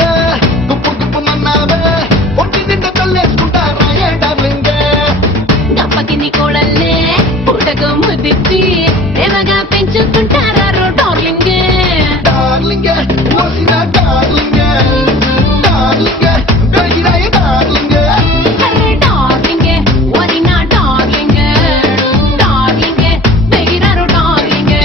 కళ్ళే గుప్పు గుప్పు మన్నావే ఒంటి నిండా చల్లేసుకుంటారా ఏ డార్లింగ్ గప్పకిని కోడల్లే పుటకు ముద్దిచ్చి ప్రేమగా పెంచుకుంటారా డార్లింగ్ డార్లింగ్ వసిన డార్లింగ్ డార్లింగ్ పెరిగినాయ డార్లింగ్ అరే డార్లింగ్ వదినా డార్లింగ్ డార్లింగ్ పెరిగినారు డార్లింగ్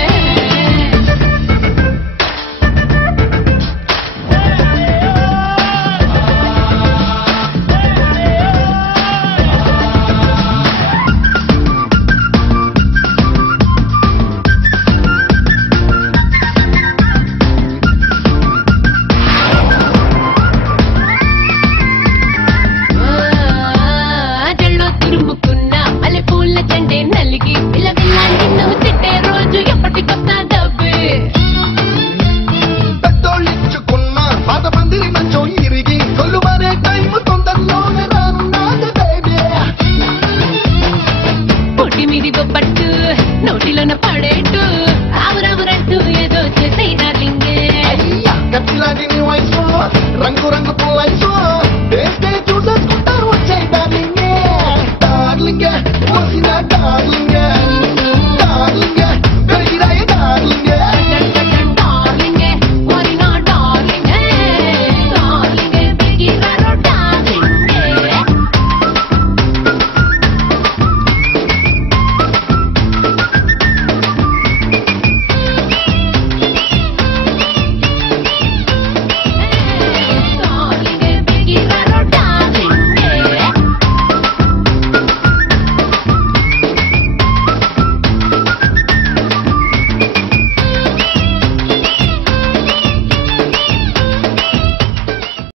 జల్లో తిరుముకున్న మల్లెపూల చెండే నలిగి పిల్ల పిల్ల నిన్ను తిట్టే రోజు ఎప్పటికొస్తా డబ్బే పెద్దోళ్ళిచ్చుకున్న పాత పందిరి మంచం ఇరిగి కొల్లు మారే టైం తొందరలోనే రానున్నది బేబీ పొట్టి మీది బొప్పట్టు నోటిలోన పడేట్టు ఆవురావురంటూ ఏదో చేసే డార్లింగ్ అయ్యా కత్తిలాంటి నీ వయసు రంగు రంగు పుల్లైసు టేస్ట్